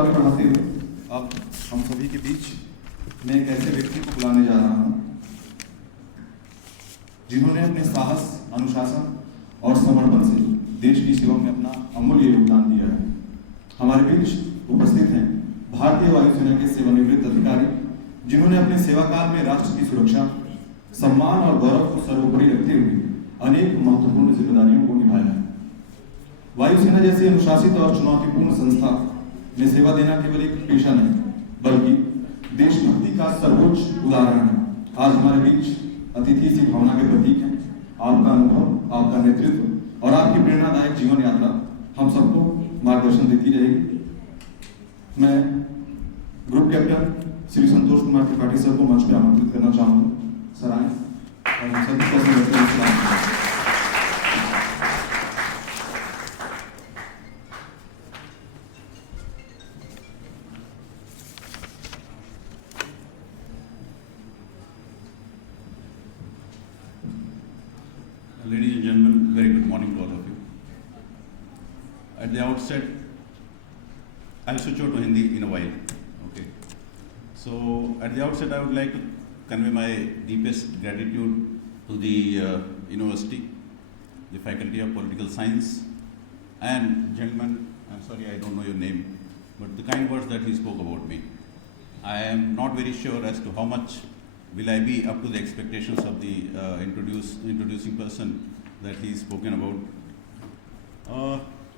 आगे बढ़ाते हुए अब हम सभी के बीच मैं एक ऐसे व्यक्ति को बुलाने जा रहा हूं जिन्होंने अपने साहस, अनुशासन और समर्पण से देश की सेवा में अपना अमूल्य योगदान दिया है। हमारे बीच उपस्थित हैं भारतीय वायुसेना के सेवानिवृत्त अधिकारी जिन्होंने अपने सेवा काल में राष्ट्र की सुरक्षा, सम्मान और गौरव को सर्वोपरि रखते हुए अनेक महत्वपूर्ण जिम्मेदारियों को निभाया है। वायुसेना जैसी अनुशासित और चुनौतीपूर्ण संस्था में सेवा देना केवल एक पेशा नहीं बल्कि देशभक्ति का सर्वोच्च उदाहरण है। आज हमारे बीच अतिथि सी भावना के प्रतीक हैं। आपका अनुभव, आपका नेतृत्व और आपकी प्रेरणादायक जीवन यात्रा हम सबको मार्गदर्शन देती रहेगी। मैं group captain Shri Santosh Kumar Tripathi sir को मंच पर आमंत्रित करना चाहूंगा। सर आए और हम सभी को Ladies and gentlemen, very good morning to all of you. At the outset, I'll switch over to Hindi in a while. Okay. So, at the outset, I would like to convey my deepest gratitude to the university, the Faculty of Political Science, and gentlemen, I'm sorry I don't know your name, but the kind words that he spoke about me. I am not very sure as to how much will I be up to the expectations of the introducing person that he's spoken about.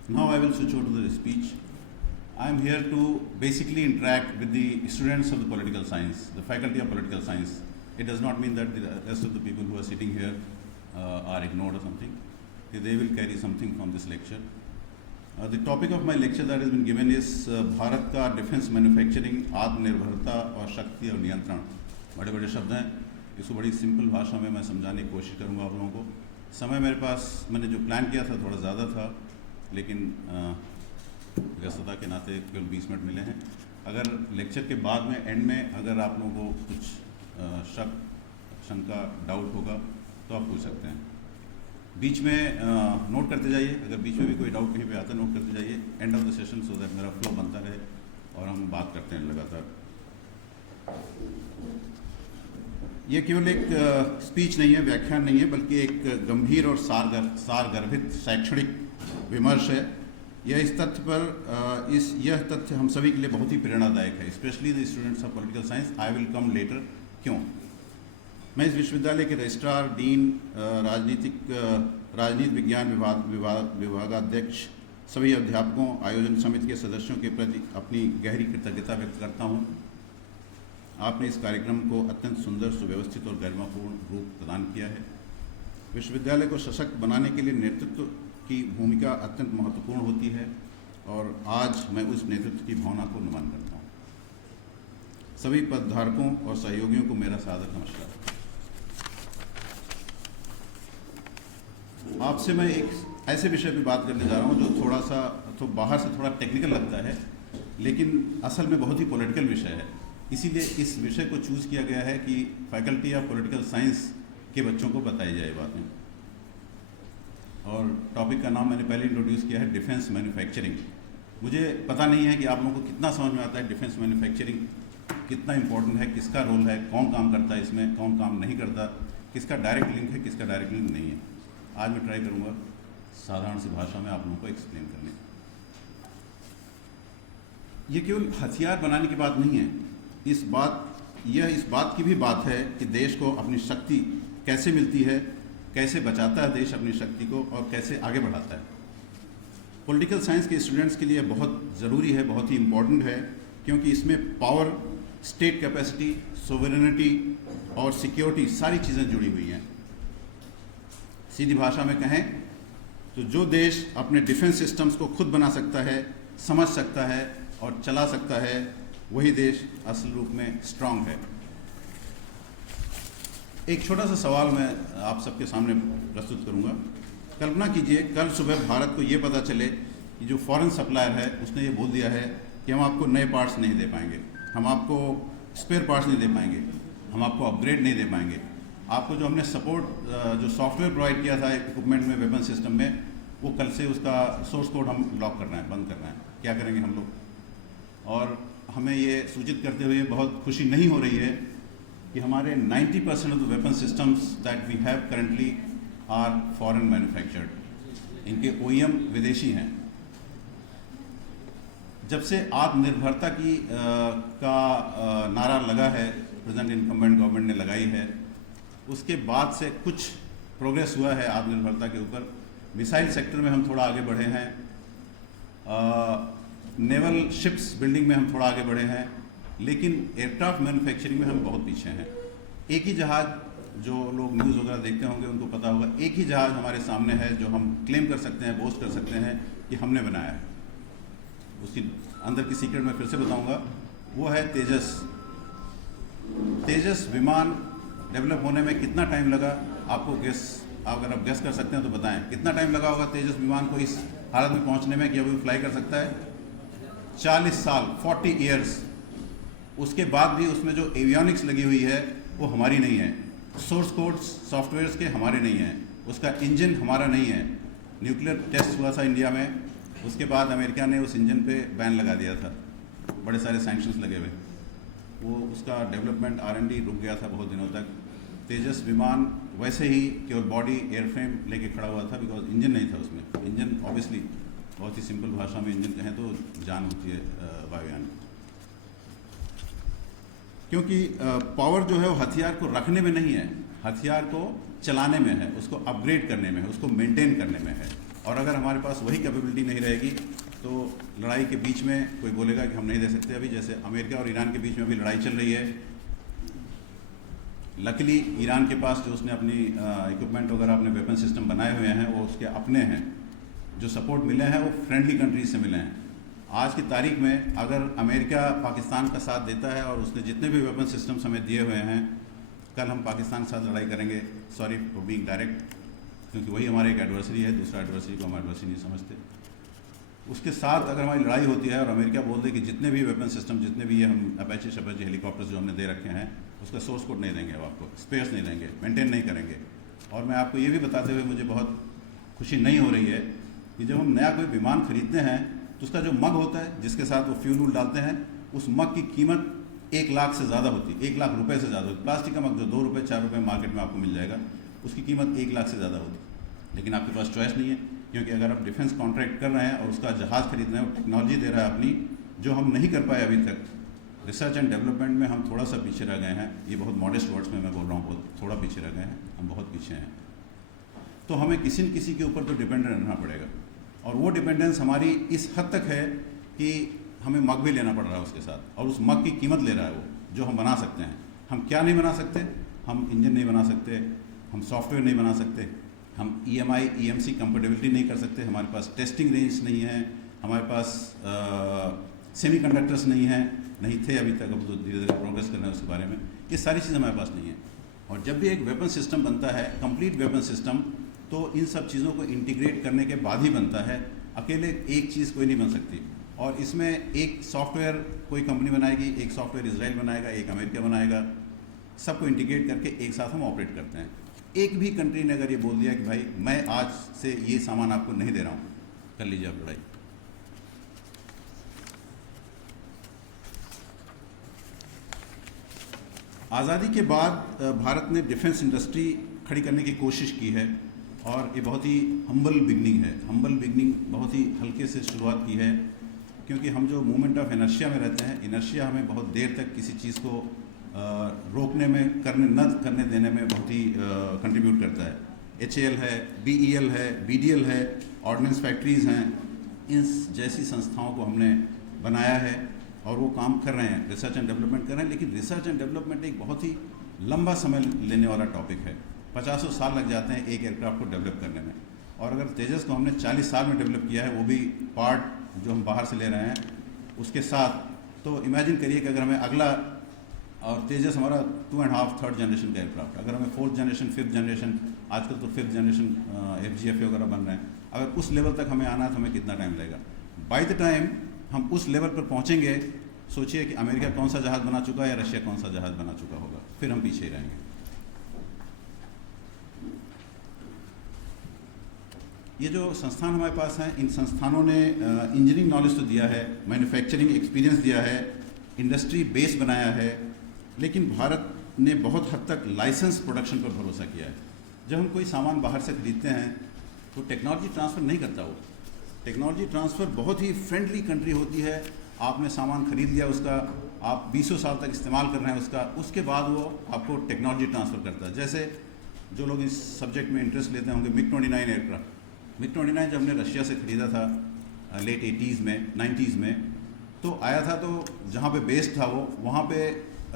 Now I will switch over to the speech. I am here to basically interact with the students of the political science, the Faculty of Political Science. It does not mean that the rest of the people who are sitting here are ignored or something. They will carry something from this lecture. The topic of my lecture that has been given is Bharat का defence manufacturing, आत्मनिर्भरता और शक्ति और नियंत्रण। बड़े बड़े शब्द हैं, इसको बड़ी सिंपल भाषा में मैं समझाने की कोशिश करूंगा आप लोगों को। समय मेरे पास, मैंने जो प्लान किया था थोड़ा ज़्यादा था, लेकिन व्यस्तता के नाते केवल 20 मिनट मिले हैं। अगर लेक्चर के बाद में एंड में अगर आप लोगों को कुछ शक, शंका, डाउट होगा तो आप पूछ सकते हैं। बीच में नोट करते जाइए, अगर बीच में भी कोई डाउट कहीं पे आता है नोट करते जाइए। End of the session so that मेरा फ्लो बनता रहे और हम बात करते हैं लगातार। ये केवल एक स्पीच नहीं है, व्याख्यान नहीं है, बल्कि एक गंभीर और सारगर्भित शैक्षणिक विमर्श है। यह तथ्य हम सभी के लिए बहुत ही प्रेरणादायक है, specially the students of political science. I will come later. क्यों? मैं इस विश्वविद्यालय के रजिस्ट्रार, डीन, राजनीति विज्ञान विभागाध्यक्ष, सभी अध्यापकों, आयोजन समिति के सदस्यों के प्रति अपनी गहरी कृतज्ञता व्यक्त करता हूँ। आपने इस कार्यक्रम को अत्यंत सुंदर, सुव्यवस्थित और गरिमापूर्ण रूप प्रदान किया है। विश्वविद्यालय को सशक्त बनाने के लिए नेतृत्व की भूमिका अत्यंत महत्वपूर्ण होती है और आज मैं उस नेतृत्व की भावना को नमन करता हूँ। सभी पदधारकों और सहयोगियों को मेरा सादर नमस्कार। आपसे मैं एक ऐसे विषय पर बात करने जा रहा हूँ जो थोड़ा सा तो बाहर से थोड़ा टेक्निकल लगता है, लेकिन असल में बहुत ही पॉलिटिकल विषय है। इसीलिए इस विषय को चूज़ किया गया है कि फैकल्टी ऑफ पॉलिटिकल साइंस के बच्चों को बताई जाए बातें। और टॉपिक का नाम मैंने पहले इंट्रोड्यूस किया है, डिफेंस मैन्युफैक्चरिंग। मुझे पता नहीं है कि आप लोगों को कितना समझ में आता है डिफेंस मैन्युफैक्चरिंग कितना इंपॉर्टेंट है, किसका रोल है, कौन काम करता है इसमें, कौन काम नहीं करता, किसका डायरेक्ट लिंक है, किसका डायरेक्ट लिंक नहीं है। आज मैं ट्राई करूँगा साधारण सी भाषा में आप लोगों को एक्सप्लेन करने। ये केवल हथियार बनाने की बात नहीं है, इस बात की भी बात है कि देश को अपनी शक्ति कैसे मिलती है, कैसे बचाता है देश अपनी शक्ति को और कैसे आगे बढ़ाता है। पॉलिटिकल साइंस के स्टूडेंट्स के लिए बहुत ज़रूरी है, बहुत ही इम्पोर्टेंट है, क्योंकि इसमें पावर, स्टेट कैपेसिटी, सोवरेनिटी और सिक्योरिटी सारी चीज़ें जुड़ी हुई हैं। सीधी भाषा में कहें तो जो देश अपने डिफेंस सिस्टम्स को खुद बना सकता है, समझ सकता है और चला सकता है, वही देश असल रूप में स्ट्रांग है। एक छोटा सा सवाल मैं आप सबके सामने प्रस्तुत करूंगा। कल्पना कीजिए कल सुबह भारत को ये पता चले कि जो फॉरेन सप्लायर है उसने ये बोल दिया है कि हम आपको नए पार्ट्स नहीं दे पाएंगे, हम आपको स्पेयर पार्ट्स नहीं दे पाएंगे, हम आपको अपग्रेड नहीं दे पाएंगे, आपको जो हमने सपोर्ट जो सॉफ्टवेयर प्रोवाइड किया था इक्विपमेंट में, वेपन सिस्टम में, वो कल से उसका सोर्स कोड हम लॉक करना है, बंद करना है। क्या करेंगे हम लोग? और हमें ये सूचित करते हुए बहुत खुशी नहीं हो रही है कि हमारे 90% of the weapon systems that we have currently are foreign manufactured. इनके OEM विदेशी हैं। जब से आत्मनिर्भरता की नारा लगा है, प्रेजेंट इनकम्बेंट गवर्नमेंट ने लगाई है, उसके बाद से कुछ प्रोग्रेस हुआ है आत्मनिर्भरता के ऊपर। मिसाइल सेक्टर में हम थोड़ा आगे बढ़े हैं, नेवल शिप्स बिल्डिंग में हम थोड़ा आगे बढ़े हैं, लेकिन एयरक्राफ्ट मैन्युफैक्चरिंग में हम बहुत पीछे हैं। एक ही जहाज़, जो लोग न्यूज़ वगैरह देखते होंगे उनको पता होगा, एक ही जहाज़ हमारे सामने है जो हम क्लेम कर सकते हैं, बोस्ट कर सकते हैं कि हमने बनाया है। उसकी अंदर की सीक्रेट मैं फिर से बताऊंगा, वो है तेजस। तेजस विमान डेवलप होने में कितना टाइम लगा, आपको अगर आप गेस कर सकते हैं तो बताएं, कितना टाइम लगा होगा तेजस विमान को इस हालत में पहुंचने में कि अभी फ्लाई कर सकता है? 40 साल, 40 ईयर्स। उसके बाद भी उसमें जो एवियोनिक्स लगी हुई है वो हमारी नहीं है, सोर्स कोड्स सॉफ्टवेयर्स के हमारे नहीं हैं, उसका इंजन हमारा नहीं है। न्यूक्लियर टेस्ट हुआ था इंडिया में, उसके बाद अमेरिका ने उस इंजन पे बैन लगा दिया था, बड़े सारे सैंक्शंस लगे हुए, वो उसका डेवलपमेंट R&D रुक गया था बहुत दिनों तक। तेजस विमान वैसे ही केवल बॉडी एयरफ्रेम लेके खड़ा हुआ था, बिकॉज इंजन नहीं था उसमें। इंजन ऑब्वियसली, बहुत ही सिंपल भाषा में इंजन कहें तो जान होती है वायुयान की, क्योंकि पावर जो है वो हथियार को रखने में नहीं है, हथियार को चलाने में है, उसको अपग्रेड करने में है, उसको मेंटेन करने में है। और अगर हमारे पास वही कैपेबिलिटी नहीं रहेगी तो लड़ाई के बीच में कोई बोलेगा कि हम नहीं दे सकते। अभी जैसे अमेरिका और ईरान के बीच में अभी लड़ाई चल रही है, लकीली ईरान के पास जो उसने अपनी इक्विपमेंट वगैरह अपने वेपन सिस्टम बनाए हुए हैं वो उसके अपने हैं, जो सपोर्ट मिले हैं वो फ्रेंडली कंट्रीज से मिले हैं। आज की तारीख में अगर अमेरिका पाकिस्तान का साथ देता है और उसने जितने भी वेपन सिस्टम्स हमें दिए हुए हैं, कल हम पाकिस्तान के साथ लड़ाई करेंगे, सॉरी फॉर बीइंग डायरेक्ट, क्योंकि वही हमारे एक एडवर्सरी है, दूसरा एडवर्सरी को हम एडवर्सरी नहीं समझते। उसके साथ अगर हमारी लड़ाई होती है और अमेरिका बोल दे कि जितने भी वेपन सिस्टम, जितने भी ये हम अपैचे शपैचे हेलीकॉप्टर्स जो हमने दे रखे हैं, उसका सोर्स कोड नहीं देंगे, अब आपको स्पेस नहीं देंगे, मेंटेन नहीं करेंगे। और मैं आपको ये भी बताते हुए मुझे बहुत खुशी नहीं हो रही है कि जब हम नया कोई विमान खरीदते हैं तो उसका जो मग होता है जिसके साथ वो फ्यूल डालते हैं, उस मग की कीमत 1 लाख से ज़्यादा होती है, 1 लाख रुपए से ज़्यादा होती। प्लास्टिक का मग जो 2 रुपये 4 रुपये मार्केट में आपको मिल जाएगा, उसकी कीमत 1 लाख से ज़्यादा होती है। लेकिन आपके पास चॉइस नहीं है, क्योंकि अगर आप डिफेंस कॉन्ट्रैक्ट कर रहे हैं और उसका जहाज़ खरीद रहे हैं, वो टेक्नोलॉजी दे रहा है अपनी, जो हम नहीं कर पाए अभी तक। रिसर्च एंड डेवलपमेंट में हम थोड़ा सा पीछे रह गए हैं, ये बहुत मॉडेस्ट वर्ड्स में मैं बोल रहा हूँ, बहुत थोड़ा पीछे रह गए हैं, हम बहुत पीछे हैं। तो हमें किसी न किसी के ऊपर तो डिपेंडेंट रहना पड़ेगा, और वो डिपेंडेंस हमारी इस हद तक है कि हमें मग भी लेना पड़ रहा है उसके साथ, और उस मग की कीमत ले रहा है वो, जो हम बना सकते हैं। हम क्या नहीं बना सकते? हम इंजन नहीं बना सकते, हम सॉफ्टवेयर नहीं बना सकते, हम EMI EMC कंपेटेबिलिटी नहीं कर सकते, हमारे पास टेस्टिंग रेंज नहीं है, हमारे पास सेमीकंडक्टर्स नहीं है, नहीं थे अभी तक, अब तो धीरे धीरे प्रोग्रेस कर रहे हैं उसके बारे में। ये सारी चीज़ें हमारे पास नहीं है। और जब भी एक वेपन सिस्टम बनता है, कंप्लीट वेपन सिस्टम, तो इन सब चीज़ों को इंटीग्रेट करने के बाद ही बनता है, अकेले एक चीज़ कोई नहीं बन सकती। और इसमें एक सॉफ्टवेयर कोई कंपनी बनाएगी, एक सॉफ्टवेयर इजराइल बनाएगा, एक अमेरिका बनाएगा, सबको इंटीग्रेट करके एक साथ हम ऑपरेट करते हैं। एक भी कंट्री ने अगर ये बोल दिया कि भाई मैं आज से ये सामान आपको नहीं दे रहा हूँ, कर लीजिए आप लड़ाई। आज़ादी के बाद भारत ने डिफेंस इंडस्ट्री खड़ी करने की कोशिश की है, और ये बहुत ही हम्बल बिगनिंग है। हम्बल बिगनिंग, बहुत ही हल्के से शुरुआत की है, क्योंकि हम जो मूवमेंट ऑफ इनर्शिया में रहते हैं, इनर्शिया हमें बहुत देर तक किसी चीज़ को रोकने में, न करने देने में बहुत ही कंट्रीब्यूट करता है। HAL है, BEL है, BDL है, ऑर्डिनेंस फैक्ट्रीज़ हैं, इन जैसी संस्थाओं को हमने बनाया है और वो काम कर रहे हैं, रिसर्च एंड डेवलपमेंट कर रहे हैं। लेकिन रिसर्च एंड डेवलपमेंट एक बहुत ही लंबा समय लेने वाला टॉपिक है। 50 साल लग जाते हैं एक एयरक्राफ्ट को डेवलप करने में, और अगर तेजस को हमने 40 साल में डेवलप किया है, वो भी पार्ट जो हम बाहर से ले रहे हैं उसके साथ, तो इमेजिन करिए कि अगर हमें अगला, और तेजस हमारा 2.5 थर्ड जनरेशन का एयरक्राफ्ट, अगर हमें 4th जनरेशन 5th जनरेशन, आजकल तो 5th जनरेशन FGFA वगैरह बन रहे हैं, अगर उस लेवल तक हमें आना है तो हमें कितना टाइम लगेगा? बाय द टाइम हम उस लेवल पर पहुंचेंगे, सोचिए कि अमेरिका कौन सा जहाज़ बना चुका है या रशिया कौन सा जहाज़ बना चुका होगा, फिर हम पीछे ही रहेंगे। ये जो संस्थान हमारे पास हैं, इन संस्थानों ने इंजीनियरिंग नॉलेज तो दिया है, मैन्युफैक्चरिंग एक्सपीरियंस दिया है, इंडस्ट्री बेस बनाया है, लेकिन भारत ने बहुत हद तक लाइसेंस प्रोडक्शन पर भरोसा किया है। जब हम कोई सामान बाहर से खरीदते हैं तो टेक्नोलॉजी ट्रांसफ़र नहीं करता वो। टेक्नोलॉजी ट्रांसफ़र बहुत ही फ्रेंडली कंट्री होती है। आपने सामान खरीद लिया, उसका आप 20 साल तक इस्तेमाल कर रहे हैं उसका, उसके बाद वो आपको टेक्नोलॉजी ट्रांसफ़र करता है। जैसे जो लोग इस सब्जेक्ट में इंटरेस्ट लेते होंगे, MiG-29 एयरक्राफ्ट, MiG-29 जब हमने रशिया से ख़रीदा था लेट 80s में 90s में, तो आया था, तो जहाँ पे बेस्ड था वो, वहाँ पे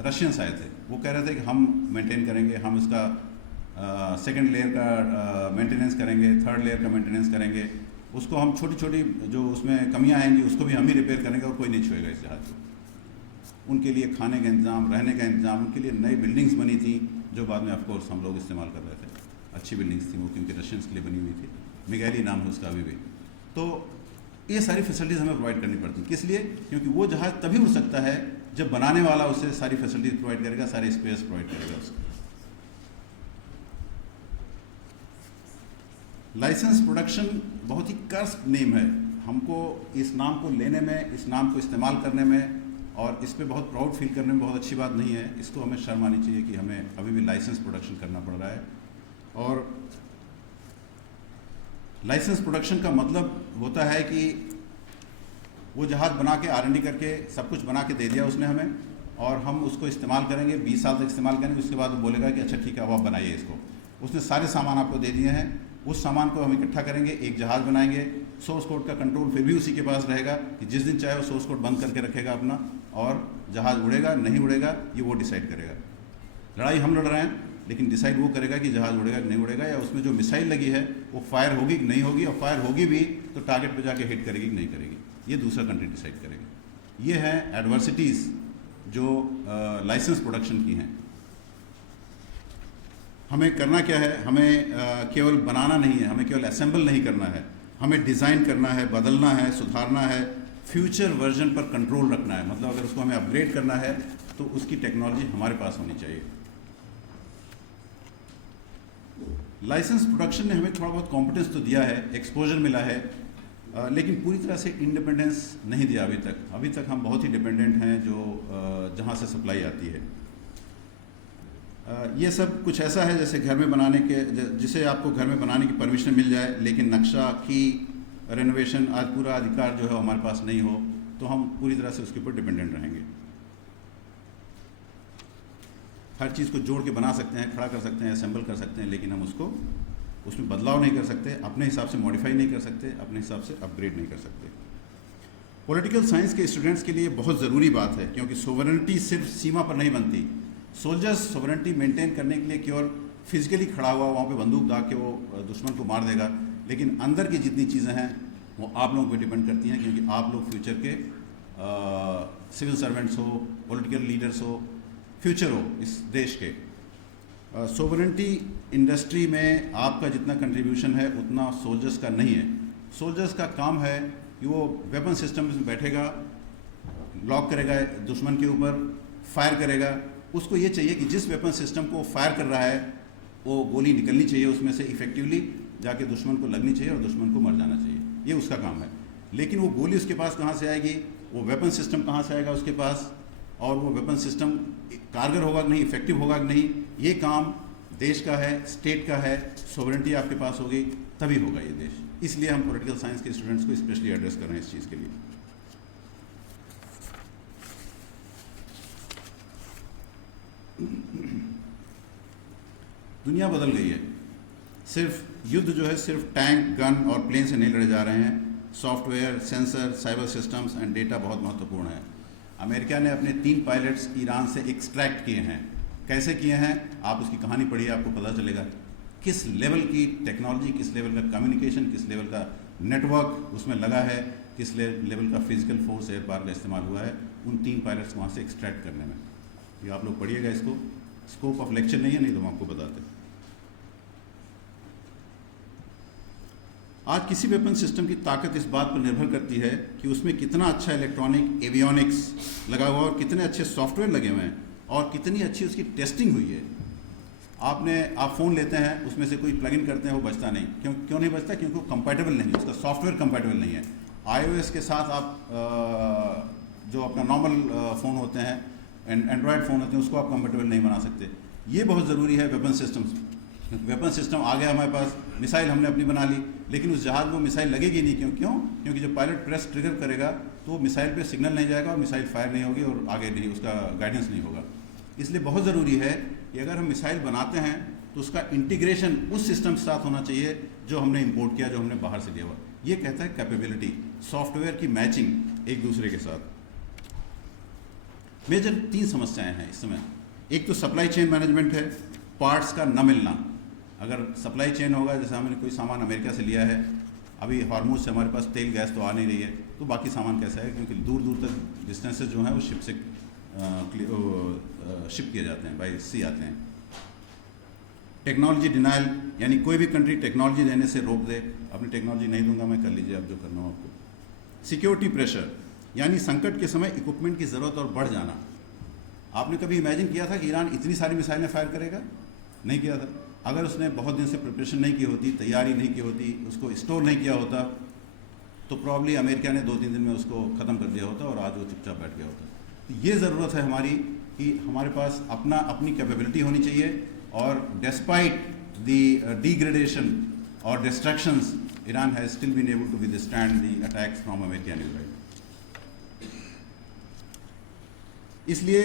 रशियंस आए थे। वो कह रहे थे कि हम मेंटेन करेंगे, हम इसका सेकंड लेयर का मेंटेनेंस करेंगे, थर्ड लेयर का मेंटेनेंस करेंगे, उसको हम छोटी छोटी जो उसमें कमियां आएंगी उसको भी हम ही रिपेयर करेंगे और कोई नहीं छुएगा इस जहाज़ को। उनके लिए खाने का इंतज़ाम, रहने का इंतज़ाम, उनके लिए नई बिल्डिंग्स बनी थी जो बाद में ऑफकोर्स हम लोग इस्तेमाल कर रहे थे। अच्छी बिल्डिंग्स थी वो, क्योंकि रशियंस के लिए बनी हुई थी। मिगैली नाम है उसका अभी भी। तो ये सारी फैसिलिटीज़ हमें प्रोवाइड करनी पड़ती। किस लिए? क्योंकि वो जहाज़ तभी उड़ सकता है जब बनाने वाला उसे सारी फैसिलिटीज़ प्रोवाइड करेगा, सारे स्पेस प्रोवाइड करेगा उसको। लाइसेंस प्रोडक्शन बहुत ही कर्स्ड नेम है। हमको इस नाम को लेने में, इस नाम को इस्तेमाल करने में और इस पे बहुत प्राउड फील करने में बहुत अच्छी बात नहीं है। इसको हमें शर्म आनी चाहिए कि हमें अभी भी लाइसेंस प्रोडक्शन करना पड़ रहा है। और लाइसेंस प्रोडक्शन का मतलब होता है कि वो जहाज़ बना के R&D करके सब कुछ बना के दे दिया उसने हमें, और हम उसको इस्तेमाल करेंगे, 20 साल तक इस्तेमाल करेंगे, उसके बाद वो बोलेगा कि अच्छा ठीक है अब आप बनाइए इसको। उसने सारे सामान आपको दे दिए हैं, उस सामान को हम इकट्ठा करेंगे, एक जहाज़ बनाएंगे। सोर्स कोड का कंट्रोल फिर भी उसी के पास रहेगा कि जिस दिन चाहे वो सोर्स कोड बंद करके रखेगा अपना, और जहाज़ उड़ेगा नहीं उड़ेगा ये वो डिसाइड करेगा। लड़ाई हम लड़ रहे हैं, लेकिन डिसाइड वो करेगा कि जहाज़ उड़ेगा कि नहीं उड़ेगा, या उसमें जो मिसाइल लगी है वो फायर होगी कि नहीं होगी, और फायर होगी भी तो टारगेट पे जाके हिट करेगी कि नहीं करेगी, ये दूसरा कंट्री डिसाइड करेगी। ये है एडवर्सिटीज़ जो लाइसेंस प्रोडक्शन की हैं। हमें करना क्या है? हमें केवल बनाना नहीं है, हमें केवल असेंबल नहीं करना है, हमें डिज़ाइन करना है, बदलना है, सुधारना है, फ्यूचर वर्जन पर कंट्रोल रखना है। मतलब अगर उसको हमें अपग्रेड करना है तो उसकी टेक्नोलॉजी हमारे पास होनी चाहिए। लाइसेंस प्रोडक्शन ने हमें थोड़ा बहुत कॉम्पिटेंस तो दिया है, एक्सपोजर मिला है, लेकिन पूरी तरह से इंडिपेंडेंस नहीं दिया अभी तक। अभी तक हम बहुत ही डिपेंडेंट हैं जो जहाँ से सप्लाई आती है। ये सब कुछ ऐसा है जैसे घर में बनाने के, जिसे आपको घर में बनाने की परमिशन मिल जाए, लेकिन नक्शा की रेनोवेशन आज पूरा अधिकार जो है हमारे पास नहीं हो, तो हम पूरी तरह से उसके ऊपर डिपेंडेंट रहेंगे। हर चीज़ को जोड़ के बना सकते हैं, खड़ा कर सकते हैं, असेंबल कर सकते हैं, लेकिन हम उसको उसमें बदलाव नहीं कर सकते, अपने हिसाब से मॉडिफाई नहीं कर सकते, अपने हिसाब से अपग्रेड नहीं कर सकते। पॉलिटिकल साइंस के स्टूडेंट्स के लिए बहुत ज़रूरी बात है, क्योंकि सोवरेनिटी सिर्फ सीमा पर नहीं बनती। सोल्जर्स सोवरेनिटी मेंटेन करने के लिए केवल फिजिकली खड़ा हुआ वहाँ पे बंदूक दाग के वो दुश्मन को मार देगा, लेकिन अंदर की जितनी चीज़ें हैं वो आप लोगों पर डिपेंड करती हैं, क्योंकि आप लोग फ्यूचर के सिविल सर्वेंट्स हो, पॉलिटिकल लीडर्स हो, फ्यूचर हो इस देश के। सोवरेनिटी इंडस्ट्री में आपका जितना कंट्रीब्यूशन है उतना सोल्जर्स का नहीं है। सोल्जर्स का काम है कि वो वेपन सिस्टम में बैठेगा, लॉक करेगा दुश्मन के ऊपर, फायर करेगा। उसको ये चाहिए कि जिस वेपन सिस्टम को फायर कर रहा है वो गोली निकलनी चाहिए उसमें से इफेक्टिवली, जाके दुश्मन को लगनी चाहिए और दुश्मन को मर जाना चाहिए, ये उसका काम है। लेकिन वो गोली उसके पास कहाँ से आएगी, वो वेपन सिस्टम कहाँ से आएगा उसके पास, और वो वेपन सिस्टम कारगर होगा कि नहीं, इफेक्टिव होगा कि नहीं, ये काम देश का है, स्टेट का है। सोवरेनिटी आपके पास होगी तभी होगा ये देश। इसलिए हम पॉलिटिकल साइंस के स्टूडेंट्स को स्पेशली एड्रेस कर रहे हैं इस चीज़ के लिए। दुनिया बदल गई है। सिर्फ युद्ध जो है सिर्फ टैंक, गन और प्लेन से नहीं लड़े जा रहे हैं। Software, sensor, cyber systems and data बहुत महत्वपूर्ण है। अमेरिका ने अपने 3 पायलट्स ईरान से एक्सट्रैक्ट किए हैं। कैसे किए हैं? आप उसकी कहानी पढ़िए, आपको पता चलेगा किस लेवल की टेक्नोलॉजी, किस लेवल का कम्युनिकेशन, किस लेवल का नेटवर्क उसमें लगा है, किस लेवल का फिजिकल फोर्स एयर पावर का इस्तेमाल हुआ है उन 3 पायलट्स वहाँ से एक्सट्रैक्ट करने में। ये आप लोग पढ़िएगा इसको। स्कोप ऑफ लेक्चर नहीं है, नहीं तो हम आपको बताते। आज किसी वेपन सिस्टम की ताकत इस बात पर निर्भर करती है कि उसमें कितना अच्छा इलेक्ट्रॉनिक एवियोनिक्स लगा हुआ और कितने अच्छे सॉफ्टवेयर लगे हुए हैं और कितनी अच्छी उसकी टेस्टिंग हुई है। आप फ़ोन लेते हैं, उसमें से कोई प्लगइन करते हैं, वो बचता नहीं। क्यों नहीं बचता? क्योंकि वो कंपैटिबल नहीं है, उसका सॉफ्टवेयर कंपैटिबल नहीं है। iOS के साथ आप जो अपना नॉर्मल फ़ोन होते हैं, एंड्रॉयड फ़ोन होते हैं, उसको आप कंपैटिबल नहीं बना सकते। ये बहुत ज़रूरी है वेपन सिस्टम्स। वेपन सिस्टम आ गया हमारे पास, मिसाइल हमने अपनी बना ली, लेकिन उस जहाज़ में मिसाइल लगेगी नहीं। क्यों? क्योंकि जब पायलट प्रेस ट्रिगर करेगा तो वो मिसाइल पे सिग्नल नहीं जाएगा और मिसाइल फायर नहीं होगी और आगे नहीं, उसका गाइडेंस नहीं होगा। इसलिए बहुत ज़रूरी है कि अगर हम मिसाइल बनाते हैं तो उसका इंटीग्रेशन उस सिस्टम के साथ होना चाहिए जो हमने इंपोर्ट किया, जो हमने बाहर से लिया हुआ। ये कहता है कैपेबिलिटी, सॉफ्टवेयर की मैचिंग एक दूसरे के साथ। मेजर 3 समस्याएं हैं इस समय। एक तो सप्लाई चेन मैनेजमेंट है, पार्ट्स का न मिलना। अगर सप्लाई चेन होगा, जैसे हमने कोई सामान अमेरिका से लिया है, अभी हार्मूज से हमारे पास तेल गैस तो आ नहीं रही है, तो बाकी सामान कैसा है? क्योंकि दूर दूर तक डिस्टेंसेज जो हैं वो शिप से शिप किए जाते हैं, बाई सी आते हैं। टेक्नोलॉजी डिनाइल, यानी कोई भी कंट्री टेक्नोलॉजी देने से रोक दे, अपनी टेक्नोलॉजी नहीं दूंगा मैं, कर लीजिए आप जो करना हो आपको। सिक्योरिटी प्रेशर, यानी संकट के समय इक्विपमेंट की ज़रूरत और बढ़ जाना। आपने कभी इमेजिन किया था कि ईरान इतनी सारी मिसाइलें फायर करेगा? नहीं किया था। अगर उसने बहुत दिन से प्रिपरेशन नहीं की होती, तैयारी नहीं की होती, उसको स्टोर नहीं किया होता, तो प्रॉब्ली अमेरिका ने 2-3 दिन में उसको ख़त्म कर दिया होता और आज वो चुपचाप बैठ गया होता। तो ये ज़रूरत है हमारी कि हमारे पास अपनी कैपेबिलिटी होनी चाहिए, और डेस्पाइट द डिग्रेडेशन और distractions, Iran has still been able to withstand the attacks from America and Israel. इसलिए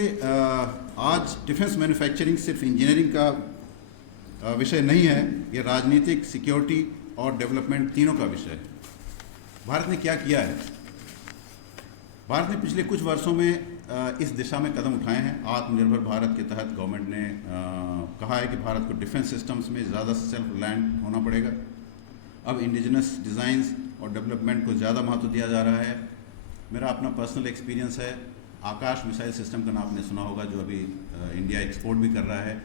आज डिफेंस मैन्युफैक्चरिंग सिर्फ इंजीनियरिंग का विषय नहीं है, ये राजनीतिक, सिक्योरिटी और डेवलपमेंट तीनों का विषय है। भारत ने क्या किया है? भारत ने पिछले कुछ वर्षों में इस दिशा में कदम उठाए हैं। आत्मनिर्भर भारत के तहत गवर्नमेंट ने कहा है कि भारत को डिफेंस सिस्टम्स में ज़्यादा सेल्फ रिलायंट होना पड़ेगा। अब इंडिजिनस डिज़ाइंस और डेवलपमेंट को ज़्यादा महत्व दिया जा रहा है। मेरा अपना पर्सनल एक्सपीरियंस है, आकाश मिसाइल सिस्टम का नाम आपने सुना होगा, जो अभी इंडिया एक्सपोर्ट भी कर रहा है।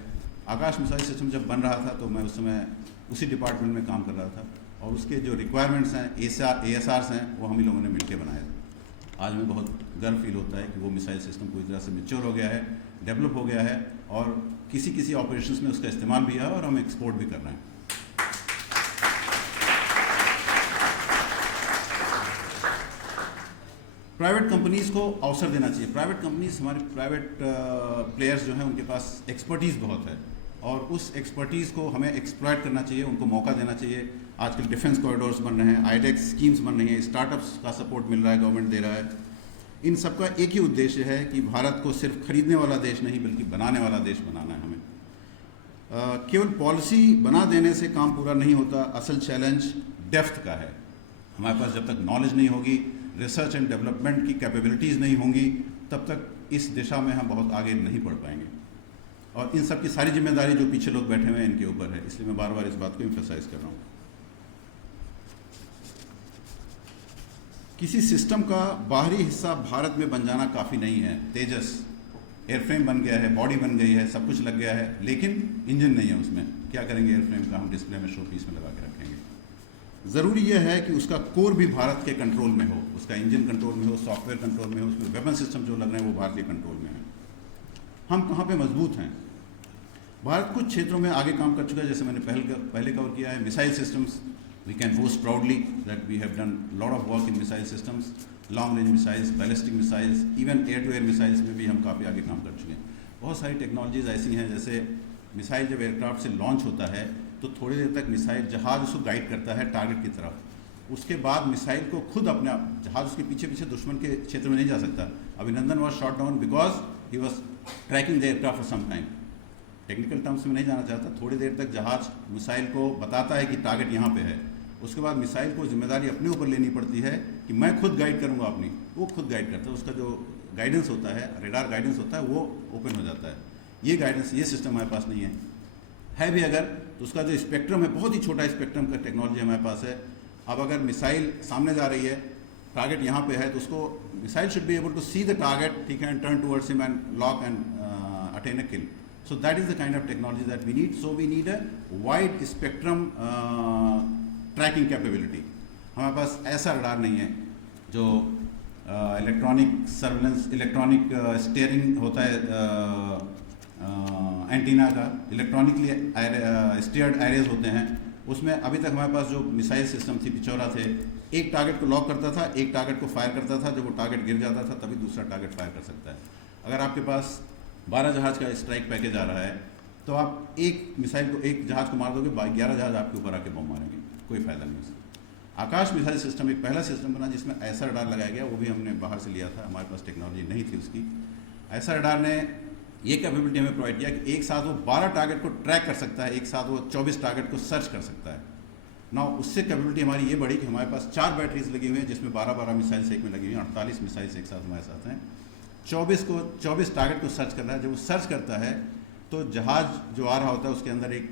आकाश मिसाइल सिस्टम जब बन रहा था तो मैं उस समय उसी डिपार्टमेंट में काम कर रहा था, और उसके जो रिक्वायरमेंट्स हैं, ASRs हैं, वो हम ही लोगों ने मिलकर बनाए थे। आज में बहुत गर्व फील होता है कि वो मिसाइल सिस्टम पूरी तरह से मैच्योर हो गया है, डेवलप हो गया है, और किसी ऑपरेशंस में उसका इस्तेमाल भी है और हम एक्सपोर्ट भी कर रहे हैं। प्राइवेट कंपनीज़ को अवसर देना चाहिए। प्राइवेट कंपनीज़, हमारे प्राइवेट प्लेयर्स जो हैं, उनके पास एक्सपर्टीज़ बहुत है, और उस एक्सपर्टीज़ को हमें एक्सप्लॉइट करना चाहिए, उनको मौका देना चाहिए। आजकल डिफेंस कॉरिडोर्स बन रहे हैं, IDEX स्कीम्स बन रही हैं, स्टार्टअप्स का सपोर्ट मिल रहा है, गवर्नमेंट दे रहा है। इन सब का एक ही उद्देश्य है कि भारत को सिर्फ खरीदने वाला देश नहीं, बल्कि बनाने वाला देश बनाना है हमें। केवल पॉलिसी बना देने से काम पूरा नहीं होता, असल चैलेंज डेप्थ का है। हमारे पास जब तक नॉलेज नहीं होगी, रिसर्च एंड डेवलपमेंट की कैपेबिलिटीज़ नहीं होंगी, तब तक इस दिशा में हम बहुत आगे नहीं बढ़ पाएंगे। और इन सब की सारी जिम्मेदारी जो पीछे लोग बैठे हुए हैं, इनके ऊपर है। इसलिए मैं बार बार इस बात को एम्फेसाइज कर रहा हूँ। किसी सिस्टम का बाहरी हिस्सा भारत में बन जाना काफ़ी नहीं है। तेजस एयरफ्रेम बन गया है, बॉडी बन गई है, सब कुछ लग गया है, लेकिन इंजन नहीं है उसमें। क्या करेंगे एयरफ्रेम का? हम डिस्प्ले में, शो पीस में लगा के रखेंगे। ज़रूरी यह है कि उसका कोर भी भारत के कंट्रोल में हो, उसका इंजन कंट्रोल में हो, सॉफ्टवेयर कंट्रोल में हो, उसमें वेपन सिस्टम जो लग रहे हैं वो भारतीय कंट्रोल में है। हम कहाँ पे मजबूत हैं? भारत कुछ क्षेत्रों में आगे काम कर चुका है, जैसे मैंने पहले कवर किया है। Missile systems, we can boast proudly that we have done lot of work in missile systems, long range missiles, ballistic missiles, even air to air missiles में भी हम काफ़ी आगे काम कर चुके हैं। बहुत सारी टेक्नोलॉजीज़ ऐसी हैं, जैसे मिसाइल जब एयरक्राफ्ट से लॉन्च होता है तो थोड़ी देर तक मिसाइल जहाज़ उसको गाइड करता है टारगेट की तरफ। उसके बाद मिसाइल को खुद अपने आप, जहाज़ उसके पीछे पीछे दुश्मन के क्षेत्र में नहीं जा सकता। Abhinandan was shot down because he was tracking the aircraft for some time. Technical terms में नहीं जाना चाहता। थोड़ी देर तक जहाज़ मिसाइल को बताता है कि टारगेट यहाँ पे है। उसके बाद मिसाइल को जिम्मेदारी अपने ऊपर लेनी पड़ती है कि मैं खुद गाइड करूँगा अपनी। वो खुद गाइड करता है, उसका जो गाइडेंस होता है, रेडार गाइडेंस होता है, वो ओपन हो जाता है। ये गाइडेंस, ये सिस्टम हमारे पास नहीं है भी अगर, तो उसका जो स्पेक्ट्रम है, बहुत ही छोटा स्पेक्ट्रम का टेक्नोलॉजी हमारे पास है। अब अगर मिसाइल सामने जा रही है, टारगेट यहाँ पे है, तो उसको missile should be able to see the target, ठीक है, and turn towards him and lock and attain a kill. So that is the kind of technology that we need. So we need a wide spectrum tracking capability. हमारे पास ऐसा radar नहीं है जो electronic surveillance, electronic steering होता है antenna का, electronically steered arrays होते हैं, उसमें अभी तक हमारे पास जो मिसाइल सिस्टम थी पिछौरा थे, एक टारगेट को लॉक करता था, एक टारगेट को फायर करता था, जब वो टारगेट गिर जाता था तभी दूसरा टारगेट फायर कर सकता है। अगर आपके पास 12 जहाज़ का स्ट्राइक पैकेज आ रहा है तो आप एक मिसाइल को, एक जहाज़ को मार दोगे, 11 जहाज़ आपके ऊपर आके बम मारेंगे, कोई फ़ायदा नहीं उसका। आकाश मिसाइल सिस्टम एक पहला सिस्टम बना जिसमें ऐसा रडार लगाया गया, वो भी हमने बाहर से लिया था, हमारे पास टेक्नोलॉजी नहीं थी उसकी। ऐसा रडार ने ये कैपेबिलिटी हमें प्रोवाइड किया कि एक साथ वो 12 टारगेट को ट्रैक कर सकता है, एक साथ वो 24 टारगेट को सर्च कर सकता है ना। उससे कैपेबिलिटी हमारी ये बढ़ी कि हमारे पास 4 बैटरीज लगी हुई हैं जिसमें 12-12 मिसाइल्स एक में लगी हुई हैं, 48 मिसाइल्स एक साथ हमारे साथ हैं। 24 टारगेट को सर्च कर रहा है। जब वो सर्च करता है तो जहाज़ जो आ रहा होता है उसके अंदर एक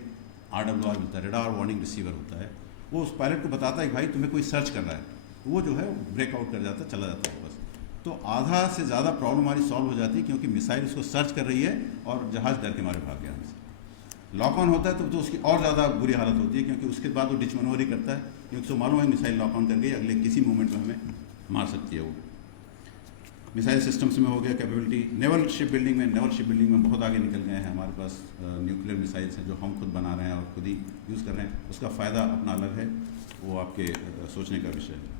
RWR मिलता है, रडार वार्निंग रिसीवर होता है, वो उस पायलट को बताता है कि भाई तुम्हें कोई सर्च कर रहा है, तो वो जो है ब्रेकआउट कर जाता है, चला जाता है बस। तो आधा से ज़्यादा प्रॉब्लम हमारी सॉल्व हो जाती है क्योंकि मिसाइल उसको सर्च कर रही है और जहाज़ डर के मारे भाग गया हमसे। लॉक ऑन होता है तो उसकी और ज़्यादा बुरी हालत होती है क्योंकि उसके बाद वो डिच मनोवर ही करता है क्योंकि उसको मालूम है मिसाइल लॉक ऑन कर गई, अगले किसी मोमेंट में हमें मार सकती है वो। मिसाइल सिस्टम्स में हो गया कैपेबिलिटी। नेवल शिप बिल्डिंग में बहुत आगे निकल गए हैं। हमारे पास न्यूक्लियर मिसाइल्स हैं जो हम खुद बना रहे हैं और खुद ही यूज़ कर रहे हैं। उसका फ़ायदा अपना अलग है, वो आपके सोचने का विषय है।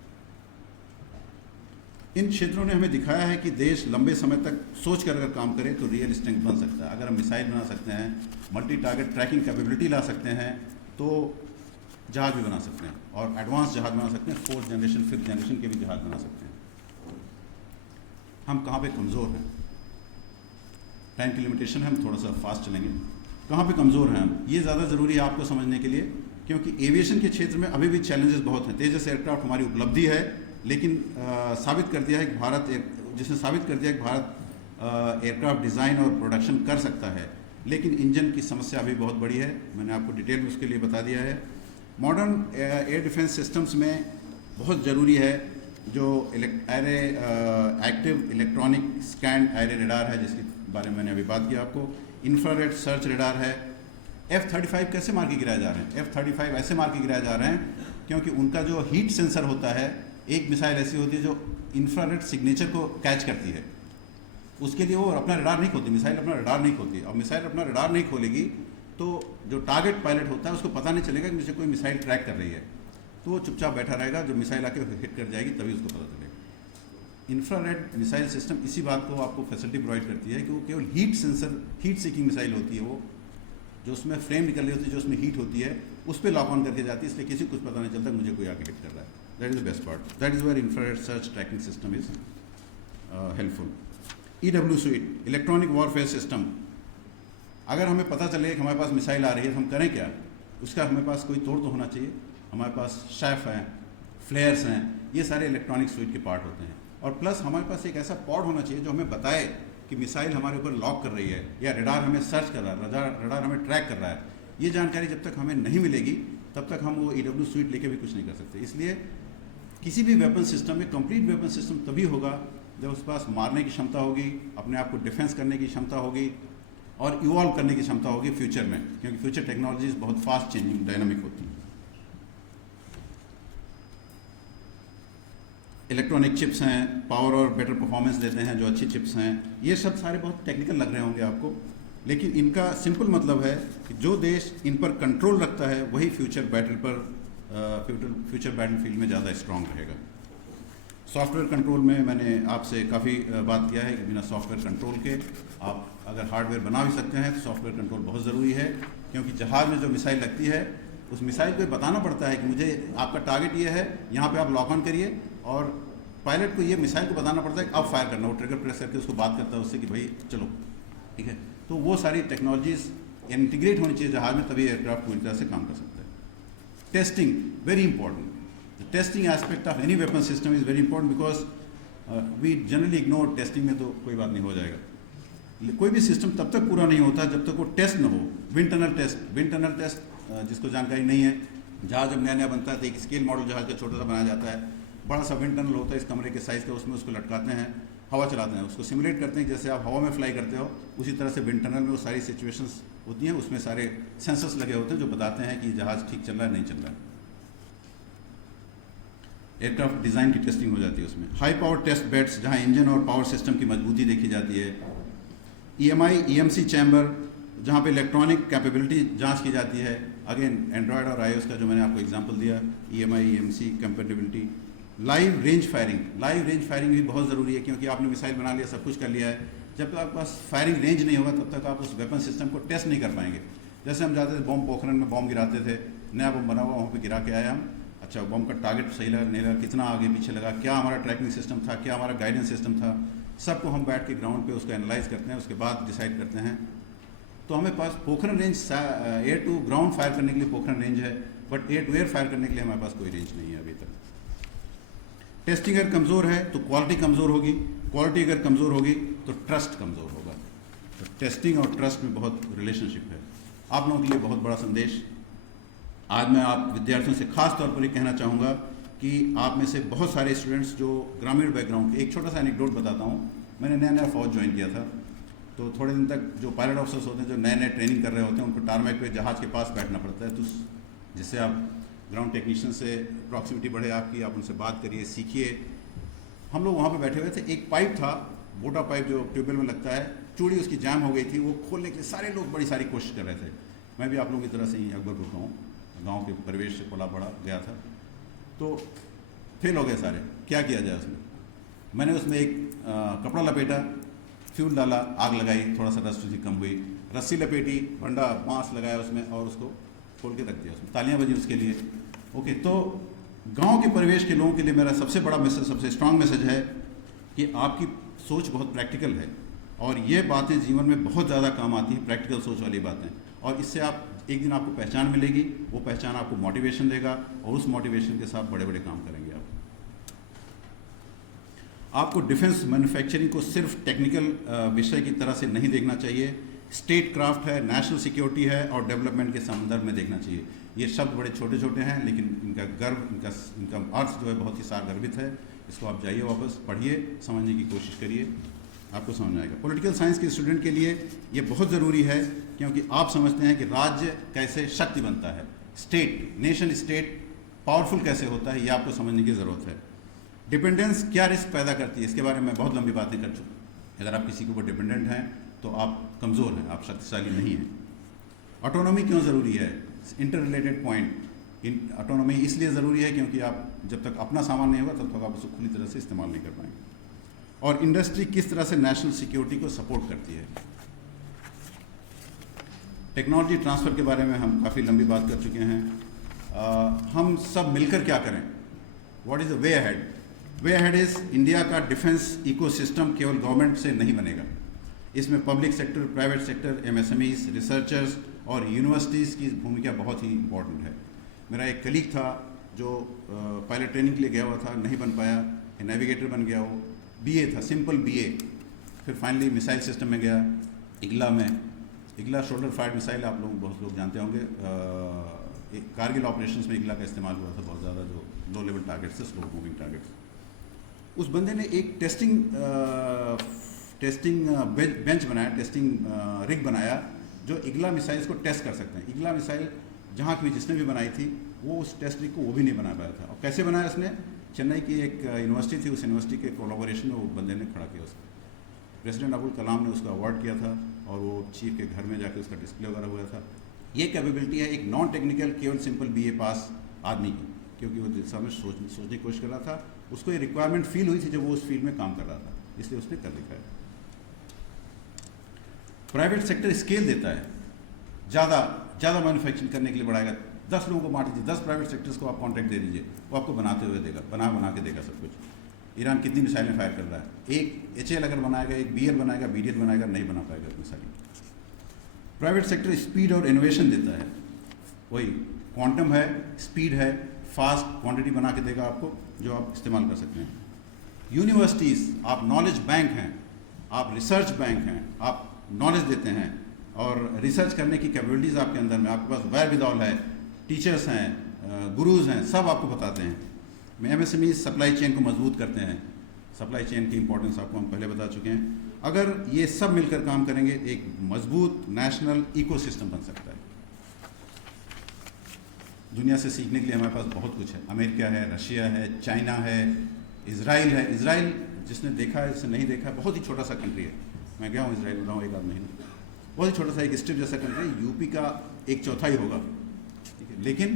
इन क्षेत्रों ने हमें दिखाया है कि देश लंबे समय तक सोच कर अगर काम करे तो रियल स्ट्रेंथ बन सकता है। अगर हम मिसाइल बना सकते हैं, मल्टी टारगेट ट्रैकिंग कैपेबिलिटी ला सकते हैं, तो जहाज़ भी बना सकते हैं और एडवांस जहाज़ बना सकते हैं, 4th जनरेशन 5th जनरेशन के भी जहाज़ बना सकते हैं। हम कहाँ पे कमज़ोर हैं? टाइम की लिमिटेशन है, हम थोड़ा सा फास्ट चलेंगे। कहाँ पे कमज़ोर हैं हम, ये ज़्यादा ज़रूरी है आपको समझने के लिए, क्योंकि एविएशन के क्षेत्र में अभी भी चैलेंजेस बहुत हैं। तेजस एयरक्राफ्ट हमारी उपलब्धि है, लेकिन साबित कर दिया है कि भारत एयरक्राफ्ट डिज़ाइन और प्रोडक्शन कर सकता है, लेकिन इंजन की समस्या अभी बहुत बड़ी है। मैंने आपको डिटेल में उसके लिए बता दिया है। मॉडर्न एयर डिफेंस सिस्टम्स में बहुत ज़रूरी है जो active electronic scan array radar है, जिसके बारे में मैंने अभी बात किया आपको। इंफ्रारेड सर्च रडार है। F-35 कैसे मार के गिराए जा रहे हैं? F-35 ऐसे मार के गिराए जा रहे हैं क्योंकि उनका जो हीट सेंसर होता है, एक मिसाइल ऐसी होती है जो इंफ्रारेड सिग्नेचर को कैच करती है, उसके लिए वो अपना रडार नहीं खोलती, मिसाइल अपना रडार नहीं खोलती। और मिसाइल अपना रडार नहीं खोलेगी तो जो टारगेट पायलट होता है उसको पता नहीं चलेगा कि मुझे कोई मिसाइल ट्रैक कर रही है, तो वो चुपचाप बैठा रहेगा, जो मिसाइल आके हिट कर जाएगी तभी उसको पता चलेगा। इंफ्रारेड मिसाइल सिस्टम इसी बात को आपको फैसिलिटी प्रोवाइड करती है कि वो केवल heat sensor, heat seeking missile होती है, वो जो उसमें फ्रेम निकल रही होती है, जो उसमें हीट होती है, उस पर लॉक ऑन करके जाती है, इसलिए किसी को कुछ पता नहीं चलता मुझे कोई आके हिट कर रहा है। That is the best part. That is where infrared search tracking system is helpful. EW suite, electronic warfare system. अगर हमें पता चले कि हमारे पास मिसाइल आ रही है तो हम करें क्या? उसका हमारे पास कोई तोड़ तो होना चाहिए। हमारे पास शैफ हैं, फ्लेयर्स हैं, ये सारे इलेक्ट्रॉनिक सुइट के पार्ट होते हैं। और प्लस हमारे पास एक ऐसा पॉड होना चाहिए जो हमें बताए कि मिसाइल हमारे ऊपर लॉक कर रही है या रडार हमें सर्च कर रहा है, रडार हमें ट्रैक कर रहा है। ये जानकारी जब तक हमें नहीं मिलेगी तब तक हम वो EW सुइट लेके भी कुछ नहीं कर सकते। इसलिए किसी भी वेपन सिस्टम में कंप्लीट वेपन सिस्टम तभी होगा जब उसके पास मारने की क्षमता होगी, अपने आप को डिफेंस करने की क्षमता होगी और इवॉल्व करने की क्षमता होगी फ्यूचर में, क्योंकि फ्यूचर टेक्नोलॉजीज बहुत फास्ट चेंजिंग, डायनामिक होती हैं। इलेक्ट्रॉनिक चिप्स हैं, पावर और बेटर परफॉर्मेंस देते हैं जो अच्छी चिप्स हैं। ये सब सारे बहुत टेक्निकल लग रहे होंगे आपको, लेकिन इनका सिंपल मतलब है कि जो देश इन पर कंट्रोल रखता है वही फ्यूचर बैटलफील्ड में ज़्यादा स्ट्रांग रहेगा। सॉफ्टवेयर कंट्रोल में मैंने आपसे काफ़ी बात किया है कि बिना सॉफ्टवेयर कंट्रोल के आप अगर हार्डवेयर बना भी सकते हैं तो सॉफ्टवेयर कंट्रोल बहुत ज़रूरी है, क्योंकि जहाज़ में जो मिसाइल लगती है उस मिसाइल को बताना पड़ता है कि मुझे आपका टारगेट ये है, यहाँ पे आप लॉक ऑन करिए, और पायलट को ये मिसाइल को बताना पड़ता है कि अब फायर करना। वो ट्रिगर प्रेस करके उसको बात करता है उससे कि भाई चलो, ठीक है। तो वो सारी टेक्नोलॉजीज इंटीग्रेट होनी चाहिए जहाज़ में, तभी एयरक्राफ्ट पूरी तरह से काम कर सकता है। Testing very important. The testing aspect of any weapon system is very important because we generally ignore testing में, तो कोई बात नहीं, हो जाएगा। कोई भी सिस्टम तब तक पूरा नहीं होता जब तक वो टेस्ट न हो। विंड टनल टेस्ट जिसको जानकारी नहीं है, जहाज़ जब नया नया बनता है तो एक स्केल मॉडल जहाज़ का छोटा सा बनाया जाता है, बड़ा सा विंड टनल होता है इस कमरे के साइज़ का, उसमें उसको लटकाते हैं, हवा चलाते हैं, उसको सिमुलेट करते हैं जैसे आप हवा में फ्लाई करते हो, उसी तरह से विंड टनल में वो सारी सिचुएशंस होती हैं, उसमें सारे सेंसर्स लगे होते हैं जो बताते हैं कि जहाज़ ठीक चल रहा है नहीं चल रहा है। एयरक्राफ्ट डिज़ाइन की टेस्टिंग हो जाती है उसमें। हाई पावर टेस्ट बेड्स, जहाँ इंजन और पावर सिस्टम की मजबूती देखी जाती है। EMI EMC चैम्बर, जहाँ पे इलेक्ट्रॉनिक कैपेबिलिटी जांच की जाती है। अगेन एंड्रॉयड और iOS का जो मैंने आपको एग्जांपल दिया, EMI EMC compatibility. Live range firing भी बहुत ज़रूरी है, क्योंकि आपने मिसाइल बना लिया, सब कुछ कर लिया है, जब तक आपके पास फायरिंग रेंज नहीं होगा तब तक आप उस वेपन सिस्टम को टेस्ट नहीं कर पाएंगे। जैसे हम जाते थे बॉम्ब, पोखरण में बॉम्ब गिराते थे, नया बॉम्ब बना हुआ, वहाँ पे गिरा के आए हम, अच्छा बॉम्ब का टारगेट सही लगा नहीं लगा, कितना आगे पीछे लगा, क्या हमारा ट्रैकिंग सिस्टम था, क्या हमारा गाइडेंस सिस्टम था, सबको हम बैठ के ग्राउंड पे उसको एनालाइज करते हैं, उसके बाद डिसाइड करते हैं। तो हमें पास Pokhran range air to ground fire करने के लिए पोखरण रेंज है, but air to air fire करने के लिए हमारे पास कोई रेंज नहीं है अभी तक। टेस्टिंग अगर कमज़ोर है तो क्वालिटी कमज़ोर होगी, क्वालिटी अगर कमज़ोर होगी तो ट्रस्ट कमज़ोर होगा। तो टेस्टिंग और ट्रस्ट में बहुत रिलेशनशिप है। आप लोगों के लिए बहुत बड़ा संदेश आज मैं आप विद्यार्थियों से खास तौर पर ये कहना चाहूँगा कि आप में से बहुत सारे स्टूडेंट्स जो ग्रामीण बैकग्राउंड के, एक छोटा सा एनेक्डोट बताता हूँ। मैंने नया फौज ज्वाइन किया था, तो थोड़े दिन तक जो पायलट ऑफिसर्स होते हैं, जो नए ट्रेनिंग कर रहे होते हैं, उनको टारमैक पे जहाज़ के पास बैठना पड़ता है, तो जिससे आप ग्राउंड टेक्नीशियन से प्रॉक्सिमिटी बढ़े आपकी, आप उनसे बात करिए, सीखिए। हम लोग वहाँ पे बैठे हुए थे, एक पाइप था, मोटा पाइप जो ट्यूबवेल में लगता है, चूड़ी उसकी जाम हो गई थी, वो खोलने के लिए सारे लोग बड़ी सारी कोशिश कर रहे थे। मैं भी आप लोगों की तरह से ही अकबरपुर का हूँ, गाँव के परिवेश से पला बड़ा गया था, तो फेल हो गए सारे। क्या किया जाए उसमें? मैंने उसमें एक कपड़ा लपेटा, फ्यूल डाला, आग लगाई, थोड़ा सा रस्ट उसकी कम हुई, रस्सी लपेटी, बंडा बांस लगाया उसमें और उसको खोल के रख दिया उसमें, तालियां बजी उसके लिए। ओके, तो गांव के परिवेश के लोगों के लिए मेरा सबसे बड़ा मैसेज, सबसे स्ट्रांग मैसेज है कि आपकी सोच बहुत प्रैक्टिकल है और ये बातें जीवन में बहुत ज़्यादा काम आती हैं, प्रैक्टिकल सोच वाली बातें, और इससे आप एक दिन आपको पहचान मिलेगी, वो पहचान आपको मोटिवेशन देगा और उस मोटिवेशन के साथ बड़े बड़े काम करेंगे आप। आपको डिफेंस मैन्युफैक्चरिंग को सिर्फ टेक्निकल विषय की तरह से नहीं देखना चाहिए, स्टेट क्राफ्ट है, नेशनल सिक्योरिटी है और डेवलपमेंट के संदर्भ में देखना चाहिए। ये शब्द बड़े छोटे छोटे हैं, लेकिन इनका गर्व, इनका अर्थ जो है बहुत ही सारगर्भित है। इसको आप जाइए, वापस पढ़िए, समझने की कोशिश करिए, आपको समझ आएगा। पॉलिटिकल साइंस के स्टूडेंट के लिए ये बहुत ज़रूरी है, क्योंकि आप समझते हैं कि राज्य कैसे शक्ति बनता है, स्टेट, नेशन स्टेट पावरफुल कैसे होता है, ये आपको समझने की ज़रूरत है। डिपेंडेंस क्या रिस्क पैदा करती है, इसके बारे में बहुत लंबी बातें कर चुके। अगर आप किसी के ऊपर डिपेंडेंट हैं तो आप कमज़ोर हैं, आप शक्तिशाली नहीं हैं। ऑटोनॉमी क्यों ज़रूरी है? Inter related point. ऑटोनॉमी इसलिए ज़रूरी है क्योंकि आप जब तक अपना सामान नहीं होगा तब तक आप उसको खुली तरह से इस्तेमाल नहीं कर पाएंगे। और इंडस्ट्री किस तरह से नेशनल सिक्योरिटी को सपोर्ट करती है। टेक्नोलॉजी ट्रांसफ़र के बारे में हम काफ़ी लंबी बात कर चुके हैं। हम सब मिलकर क्या करें? What is the way ahead? Way ahead is India का डिफेंस इकोसिस्टम केवल गवर्नमेंट से नहीं बनेगा, इसमें public sector, private sector, MSMEs, researchers और यूनिवर्सिटीज़ की भूमिका बहुत ही इंपॉर्टेंट है। मेरा एक कलीग था जो पायलट ट्रेनिंग के लिए गया हुआ था, नहीं बन पाया, नेविगेटर बन गया, वो BA था, सिंपल BA, फिर फाइनली मिसाइल सिस्टम में गया, इगला में। इगला शोल्डर फायर्ड मिसाइल आप लोग बहुत लोग जानते होंगे। कारगिल ऑपरेशंस में इगला का इस्तेमाल हुआ था बहुत ज़्यादा, जो लो लेवल टारगेट्स थे, स्लो मूविंग टारगेट्स। उस बंदे ने एक टेस्टिंग बेंच बनाया, टेस्टिंग रिग बनाया, जो इगला मिसाइल्स को टेस्ट कर सकते हैं। इगला मिसाइल जहाँ की जिसने भी बनाई थी, वो उस टेस्ट रिग को वो भी नहीं बना पाया था। और कैसे बनाया उसने? चेन्नई की एक यूनिवर्सिटी थी, उस यूनिवर्सिटी के कोलैबोरेशन में वो बंदे ने खड़ा किया उसको। प्रेसिडेंट अब्दुल कलाम ने उसका अवार्ड किया था और वो चीफ के घर में जाके उसका डिस्प्ले वगैरह हुआ था। ये कैपेबिलिटी है एक नॉन टेक्निकल, केवल सिंपल BA पास आदमी की, क्योंकि वो समय सोचने की कोशिश कर रहा था, उसको ये रिक्वायरमेंट फील हुई थी जब वो उस फील्ड में काम कर रहा था, इसलिए उसने कर दिखाया। प्राइवेट सेक्टर स्केल देता है, ज़्यादा मैन्युफैक्चरिंग करने के लिए बढ़ाएगा। 10 लोगों को बांट दीजिए, 10 प्राइवेट सेक्टर्स को आप कॉन्ट्रैक्ट दे दीजिए, वो आपको बनाते हुए देगा, बना के देगा सब कुछ। ईरान कितनी मिसाइलें फायर कर रहा है, एक HAL अगर बनाएगा, एक BL बनाएगा, BDL बनाएगा, नहीं बना पाएगा इतनी सारी। प्राइवेट सेक्टर स्पीड और इनोवेशन देता है, वही क्वांटम है, स्पीड है, फास्ट क्वांटिटी बना के देगा आपको, जो आप इस्तेमाल कर सकते हैं। यूनिवर्सिटीज़, आप नॉलेज बैंक हैं, आप रिसर्च बैंक हैं, आप नॉलेज देते हैं और रिसर्च करने की कैपेबिलिटीज़ आपके अंदर में, आपके पास वायर विदाउल है, टीचर्स हैं, गुरुज हैं, सब आपको बताते हैं। MSME सप्लाई चेन को मजबूत करते हैं, सप्लाई चेन की इंपॉर्टेंस आपको हम पहले बता चुके हैं। अगर ये सब मिलकर काम करेंगे, एक मजबूत नेशनल इकोसिस्टम बन सकता है। दुनिया से सीखने के लिए हमारे पास बहुत कुछ है। अमेरिका है, रशिया है, चाइना है, इजराइल है। इजराइल जिसने देखा है, जिसने नहीं देखा, बहुत ही छोटा सा कंट्री है। मैं गया हूँ इजराइल, रहा हूँ 1 आध महीना। बहुत ही छोटा सा एक स्टेप जैसा कंट्री, यूपी का 1/4 होगा, ठीक है, लेकिन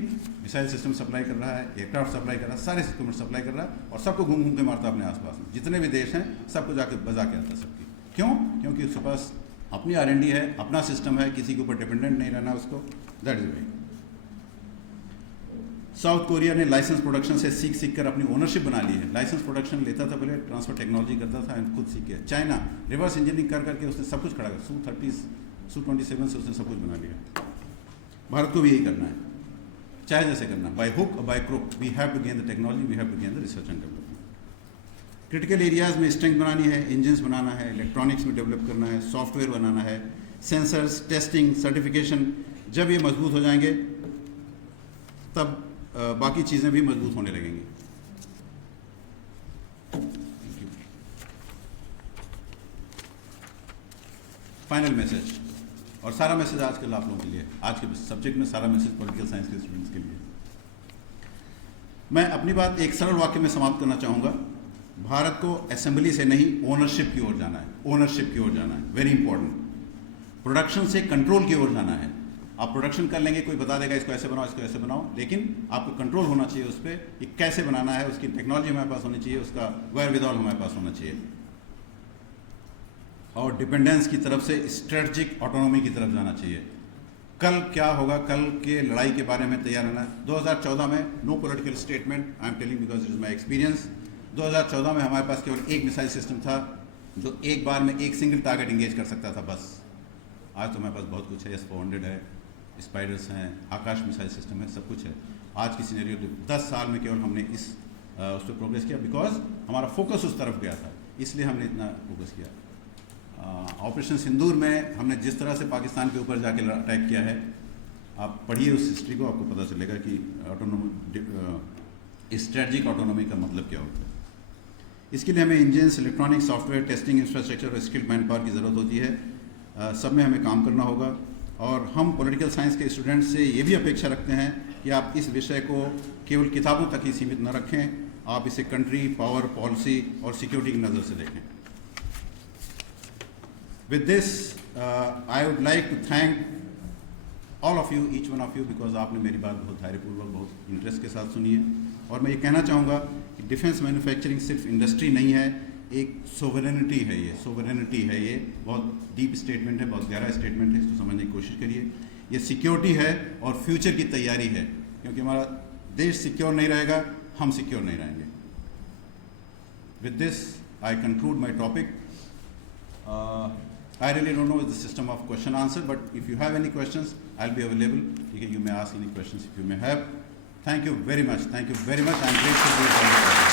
मिसाइल सिस्टम सप्लाई कर रहा है, एयरक्राफ्ट सप्लाई कर रहा है, सारे इक्विपमेंट सप्लाई कर रहा है और सबको घूम घूम के मारता है अपने आसपास में। जितने भी देश हैं सबको जाके बजा के आता है सबकी। क्यों? क्योंकि उसके पास अपनी R&D है, अपना सिस्टम है, किसी के ऊपर डिपेंडेंट नहीं रहना उसको। That is way. South Korea ने लाइसेंस प्रोडक्शन से सीख कर अपनी ओनरशिप बना ली है। लाइसेंस प्रोडक्शन लेता था पहले, ट्रांसफर टेक्नोलॉजी करता था, खुद सीख गया। चाइना रिवर्स इंजीनियरिंग कर करके उसने सब कुछ खड़ा कर, Su-30, Su-27 से उसने सब कुछ बना लिया। भारत को भी यही करना है, चाहे जैसे करना, बाय हुक और by crook, we have to gain the technology, we have to gain the research and development. Critical areas में स्ट्रेंथ बनानी है, इंजन्स बनाना है, इलेक्ट्रॉनिक्स में डेवलप करना है, सॉफ्टवेयर बनाना है, सेंसर्स, टेस्टिंग, सर्टिफिकेशन। जब ये मजबूत हो जाएंगे तब बाकी चीज़ें भी मजबूत होने लगेंगी। फाइनल मैसेज, और सारा मैसेज आजकल आप लोगों के लिए, आज के सब्जेक्ट में सारा मैसेज पॉलिटिकल साइंस के स्टूडेंट्स के लिए। मैं अपनी बात एक सरल वाक्य में समाप्त करना चाहूँगा। भारत को असेंबली से नहीं ओनरशिप की ओर जाना है, ओनरशिप की ओर जाना है, वेरी इंपॉर्टेंट। प्रोडक्शन से कंट्रोल की ओर जाना है। आप प्रोडक्शन कर लेंगे, कोई बता देगा इसको ऐसे बनाओ, इसको ऐसे बनाओ, लेकिन आपको कंट्रोल होना चाहिए उस पर, ये कैसे बनाना है, उसकी टेक्नोलॉजी हमारे पास होनी चाहिए, उसका वेयरविदॉल हमारे पास होना चाहिए, और डिपेंडेंस की तरफ से स्ट्रेटजिक ऑटोनॉमी की तरफ जाना चाहिए। कल क्या होगा, कल के लड़ाई के बारे में तैयार रहना है। 2014 में no political statement, I am telling because it is my experience. 2014 में हमारे पास केवल एक मिसाइल सिस्टम था जो एक बार में एक सिंगल टारगेट इंगेज कर सकता था, बस। आज तो हमारे पास बहुत कुछ है, S-400 है, स्पाइडर्स हैं, आकाश मिसाइल सिस्टम है, सब कुछ है। आज की सिनेरियो 10 साल में केवल हमने उस पर प्रोग्रेस किया, बिकॉज हमारा फोकस उस तरफ गया था, इसलिए हमने इतना फोकस किया। ऑपरेशन सिंदूर में हमने जिस तरह से पाकिस्तान के ऊपर जाके अटैक किया है, आप पढ़िए उस हिस्ट्री को, आपको पता चलेगा कि स्ट्रेटजिक ऑटोनॉमी का मतलब क्या होता है। इसके लिए हमें engines, electronic, software, testing infrastructure और स्किल्ड मैन पावर की ज़रूरत होती है। सब में हमें काम करना होगा, और हम पॉलिटिकल साइंस के स्टूडेंट्स से ये भी अपेक्षा रखते हैं कि आप इस विषय को केवल किताबों तक ही सीमित न रखें, आप इसे कंट्री, पावर, पॉलिसी और सिक्योरिटी की नज़र से देखें। With this I would like to thank all of you, each one of you, because आपने मेरी बात बहुत धैर्यपूर्वक, बहुत इंटरेस्ट के साथ सुनी है। और मैं ये कहना चाहूँगा कि डिफेंस मैन्युफैक्चरिंग सिर्फ इंडस्ट्री नहीं है, एक सोवरेनिटी है, ये सोवरेनिटी है, ये बहुत डीप स्टेटमेंट है, बहुत गहरा स्टेटमेंट है, इसको समझने की कोशिश करिए। ये सिक्योरिटी है और फ्यूचर की तैयारी है, क्योंकि हमारा देश सिक्योर नहीं रहेगा, हम सिक्योर नहीं रहेंगे। With this I conclude my topic. I really don't know the system of question answer, but if you have any questions, I'll be available. You may ask any questions if you may have. Thank you very much. Thank you very much. I'm grateful to you.